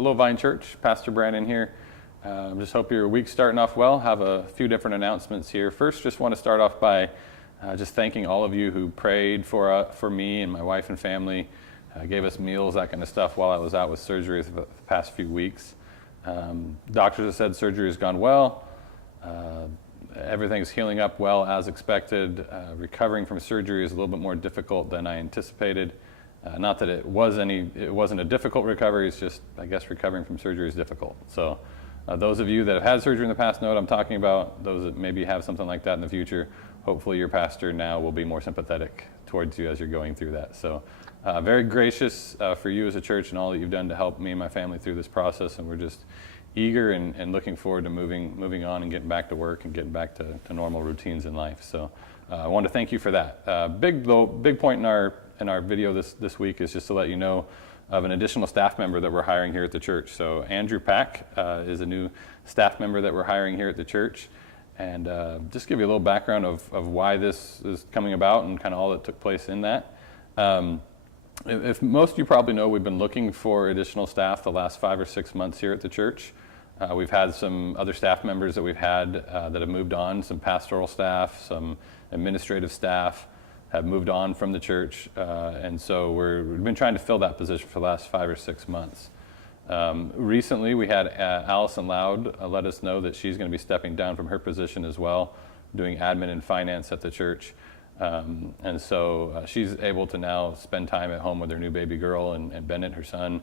Hello, Vine Church. Pastor Brandon here. Just hope your week's starting off well. Have a few different announcements here. First, just want to start off by just thanking all of you who prayed for me and my wife and family, gave us meals, that kind of stuff while I was out with surgery the past few weeks. Doctors have said surgery has gone well. Everything's healing up well as expected. Recovering from surgery is a little bit more difficult than I anticipated. Not that it wasn't a difficult recovery, it's just, I guess, recovering from surgery is difficult. So those of you that have had surgery in the past know what I'm talking about. Those that maybe have something like that in the future, hopefully your pastor now will be more sympathetic towards you as you're going through that. So very gracious for you as a church and all that you've done to help me and my family through this process, and we're just eager and looking forward to moving on and getting back to work and getting back to normal routines in life. So I want to thank you for that. Big point in our video this week is just to let you know of an additional staff member that we're hiring here at the church. So Andrew Pack is a new staff member that we're hiring here at the church. And just give you a little background of why this is coming about and kind of all that took place in that. If most of you probably know, we've been looking for additional staff the last 5 or 6 months here at the church. We've had some other staff members that we've had that have moved on, some pastoral staff, some administrative staff have moved on from the church, and so we've been trying to fill that position for the last 5 or 6 months. Recently, we had Allison Loud let us know that she's going to be stepping down from her position as well, doing admin and finance at the church. And so she's able to now spend time at home with her new baby girl and Bennett, her son.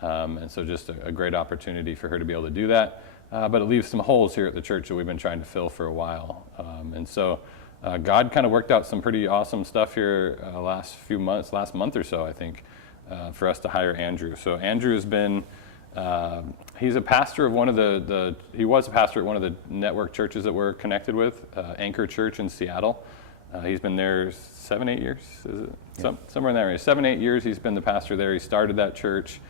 And so just a great opportunity for her to be able to do that. But it leaves some holes here at the church that we've been trying to fill for a while. And so God kind of worked out some pretty awesome stuff here last month or so, I think, for us to hire Andrew. So Andrew has been, he's a pastor of he was a pastor at one of the network churches that we're connected with, Anchor Church in Seattle. He's been there 7-8 years, is it? Yeah. Somewhere in that area. 7-8 years he's been the pastor there. He started that church.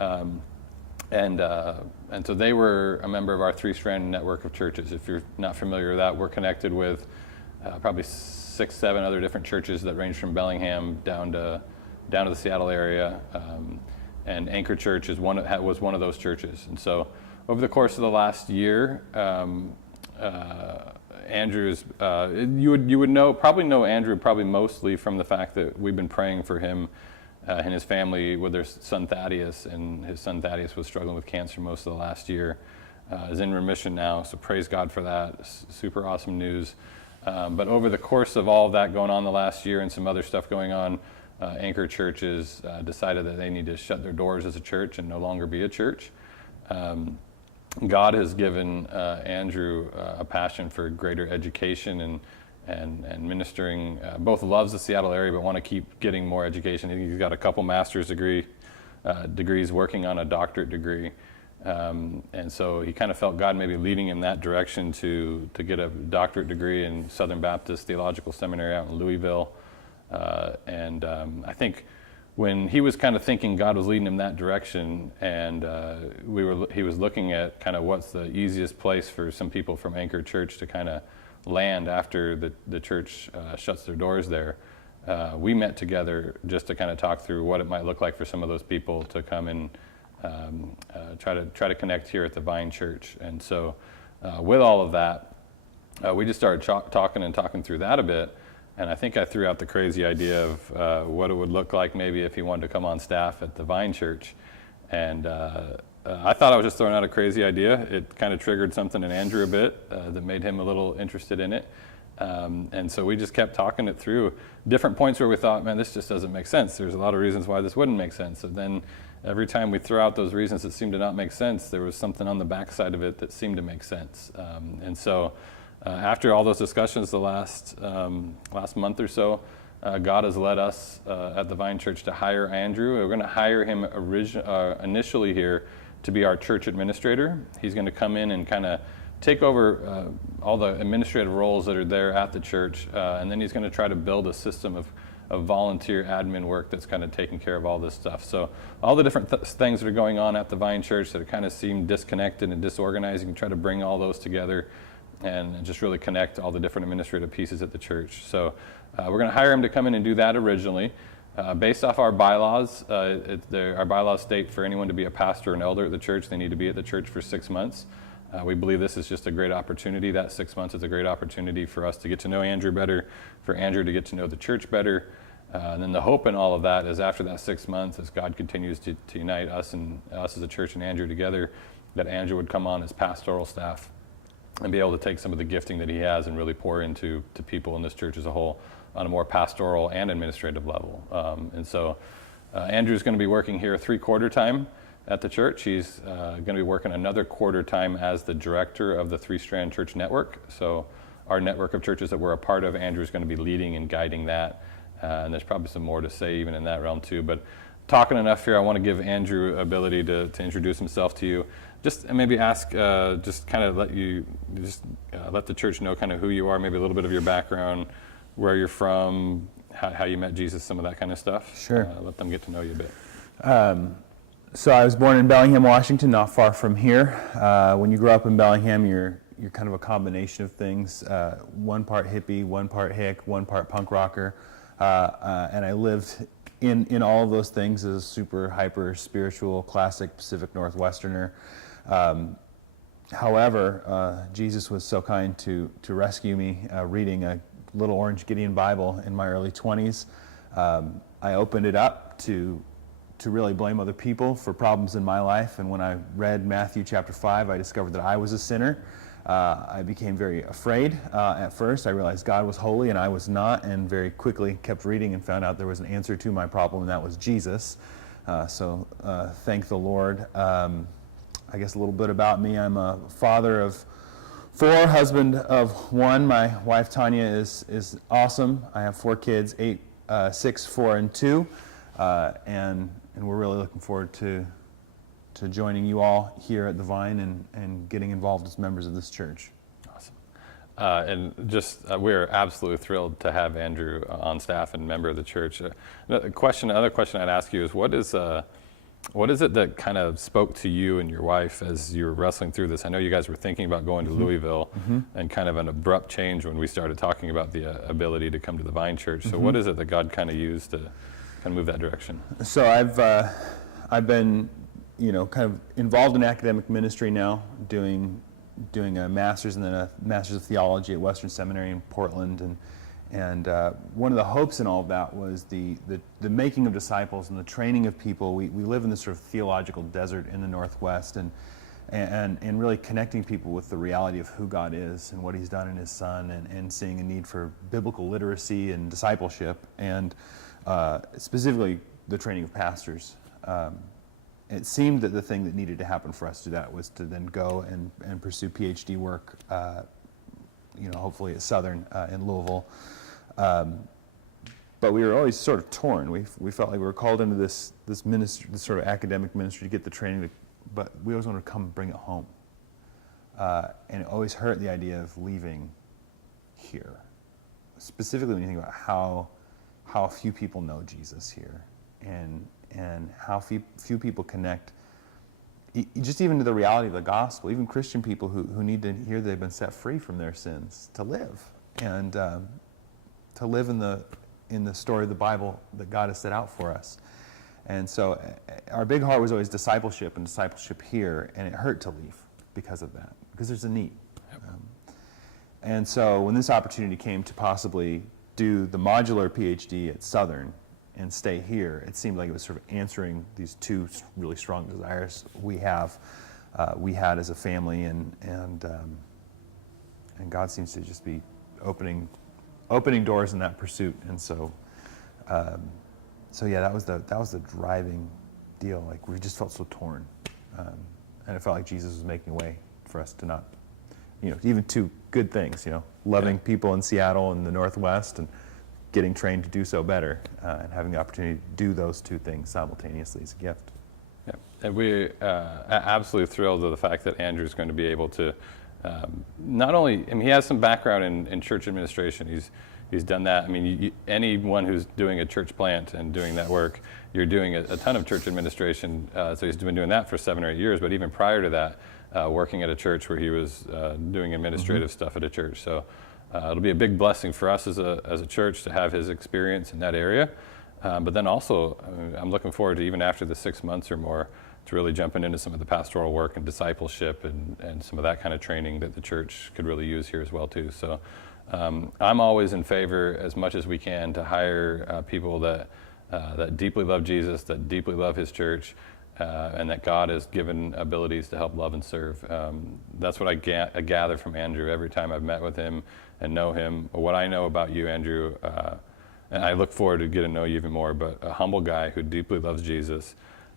And so they were a member of our three-strand network of churches. If you're not familiar with that, we're connected with probably 6-7 other different churches that range from Bellingham down to the Seattle area. And Anchor Church was one of those churches. And so over the course of the last year, Andrew's you would probably know Andrew mostly from the fact that we've been praying for him and his family with their son Thaddeus, and his son Thaddeus was struggling with cancer most of the last year. Is in remission now, so praise God for that. Super awesome news. But over the course of all of that going on the last year and some other stuff going on, Anchor Churches decided that they need to shut their doors as a church and no longer be a church. God has given Andrew a passion for greater education and ministering. Both loves the Seattle area, but want to keep getting more education. He's got a couple master's degrees, working on a doctorate degree. And so he kind of felt God maybe leading him that direction to get a doctorate degree in Southern Baptist Theological Seminary out in Louisville. I think when he was kind of thinking God was leading him that direction, and he was looking at kind of what's the easiest place for some people from Anchor Church to kind of land after the church shuts their doors there. We met together just to kind of talk through what it might look like for some of those people to come and try to connect here at the Vine Church. And so with all of that, we just started talking through that a bit. And I think I threw out the crazy idea of what it would look like maybe if he wanted to come on staff at the Vine Church. And I thought I was just throwing out a crazy idea. It kind of triggered something in Andrew a bit that made him a little interested in it. And so we just kept talking it through. Different points where we thought, man, this just doesn't make sense. There's a lot of reasons why this wouldn't make sense. And then every time we throw out those reasons that seemed to not make sense, there was something on the backside of it that seemed to make sense. And so after all those discussions the last month or so, God has led us at the Vine Church to hire Andrew. We're going to hire him initially here to be our church administrator. He's going to come in and kind of take over all the administrative roles that are there at the church, and then he's going to try to build a system of volunteer admin work that's kind of taking care of all this stuff. So all the different things that are going on at the Vine Church that kind of seem disconnected and disorganized, you can try to bring all those together and just really connect all the different administrative pieces at the church. So we're going to hire him to come in and do that originally. Based off our bylaws, our bylaws state for anyone to be a pastor or an elder at the church, they need to be at the church for 6 months. We believe this is just a great opportunity. That 6 months is a great opportunity for us to get to know Andrew better, for Andrew to get to know the church better. And then the hope in all of that is after that 6 months, as God continues to unite us as a church and Andrew together, that Andrew would come on as pastoral staff and be able to take some of the gifting that he has and really pour into people in this church as a whole on a more pastoral and administrative level. And so Andrew's going to be working here 3/4 time at the church. He's going to be working another 1/4 time as the director of the Three Strand Church Network. So our network of churches that we're a part of, Andrew's going to be leading and guiding that. And there's probably some more to say even in that realm too. But talking enough here, I want to give Andrew ability to introduce himself to you. Just maybe ask, just kind of let the church know kind of who you are, maybe a little bit of your background, where you're from, how you met Jesus, some of that kind of stuff. Sure. Let them get to know you a bit. So I was born in Bellingham, Washington, not far from here. When you grow up in Bellingham, you're kind of a combination of things. One part hippie, one part hick, one part punk rocker. And I lived in all of those things as a super hyper spiritual, classic Pacific Northwesterner. However, Jesus was so kind to rescue me reading a Little Orange Gideon Bible in my early 20s. I opened it up to really blame other people for problems in my life, and when I read Matthew chapter 5, I discovered that I was a sinner. I became very afraid at first. I realized God was holy and I was not, and very quickly kept reading and found out there was an answer to my problem, and that was Jesus. So thank the Lord. I guess a little bit about me. I'm a father of 4, husband of 1. My wife Tanya is awesome. I have 4 kids, 8, 6, 4, and 2, and we're really looking forward to joining you all here at the Vine and getting involved as members of this church. Awesome. And just we're absolutely thrilled to have Andrew on staff and member of the church. Another question I'd ask you is what is it that kind of spoke to you and your wife as you were wrestling through this? I know you guys were thinking about going to Louisville, and kind of an abrupt change when we started talking about the ability to come to the Vine Church. So what is it that God kind of used to kind of move that direction? So I've been kind of involved in academic ministry now, doing a master's and then a master's of theology at Western Seminary in Portland, and one of the hopes in all of that was the making of disciples and the training of people. We live in this sort of theological desert in the Northwest, and really connecting people with the reality of who God is and what He's done in His Son, and seeing a need for biblical literacy and discipleship, and specifically the training of pastors. It seemed that the thing that needed to happen for us to do that was to then go and pursue PhD work, hopefully at Southern in Louisville. But we were always sort of torn. We felt like we were called into this ministry, this sort of academic ministry, to get the training, but we always wanted to come and bring it home. And it always hurt, the idea of leaving here, specifically when you think about how few people know Jesus here, and how few people connect, just even to the reality of the gospel. Even Christian people who need to hear they've been set free from their sins to live, and to live in the story of the Bible that God has set out for us. And so our big heart was always discipleship, and discipleship here, and it hurt to leave because of that, because there's a need. Yep. And so when this opportunity came to possibly do the modular PhD at Southern and stay here, it seemed like it was sort of answering these 2 really strong desires we had as a family, and God seems to just be opening doors in that pursuit. And so yeah, that was the driving deal. Like, we just felt so torn, and it felt like Jesus was making a way for us to not, even 2 good things, loving people in Seattle and the Northwest, and getting trained to do so better, and having the opportunity to do those 2 things simultaneously is a gift. Yeah, and we absolutely thrilled with the fact that Andrew's going to be able to not only, he has some background in church administration. He's done that. Anyone who's doing a church plant and doing that work, you're doing a ton of church administration. So he's been doing that for 7 or 8 years. But even prior to that, working at a church where he was doing administrative stuff at a church. So it'll be a big blessing for us as a church to have his experience in that area. But then also, I'm looking forward to, even after the 6 months or more, to really jumping into some of the pastoral work and discipleship and some of that kind of training that the church could really use here as well too. So I'm always in favor, as much as we can, to hire people that deeply love Jesus, that deeply love his church, and that God has given abilities to help love and serve. That's what I gather from Andrew every time I've met with him and know him. What I know about you, Andrew, and I look forward to getting to know you even more, but a humble guy who deeply loves Jesus.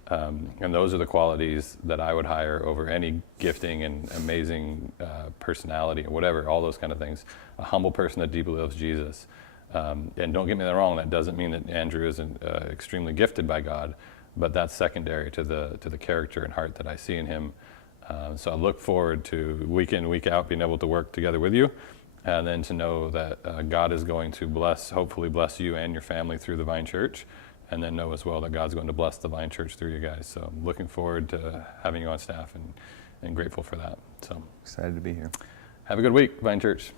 And those are the qualities that I would hire over any gifting and amazing personality or whatever, all those kind of things. A humble person that deeply loves Jesus. And don't get me wrong, that doesn't mean that Andrew isn't extremely gifted by God, but that's secondary to the character and heart that I see in him. So I look forward to week in, week out, being able to work together with you, and then to know that God is going to hopefully bless you and your family through the Vine Church, and then know as well that God's going to bless the Vine Church through you guys. So I'm looking forward to having you on staff and grateful for that. So Excited to be here. have a good week, Vine Church.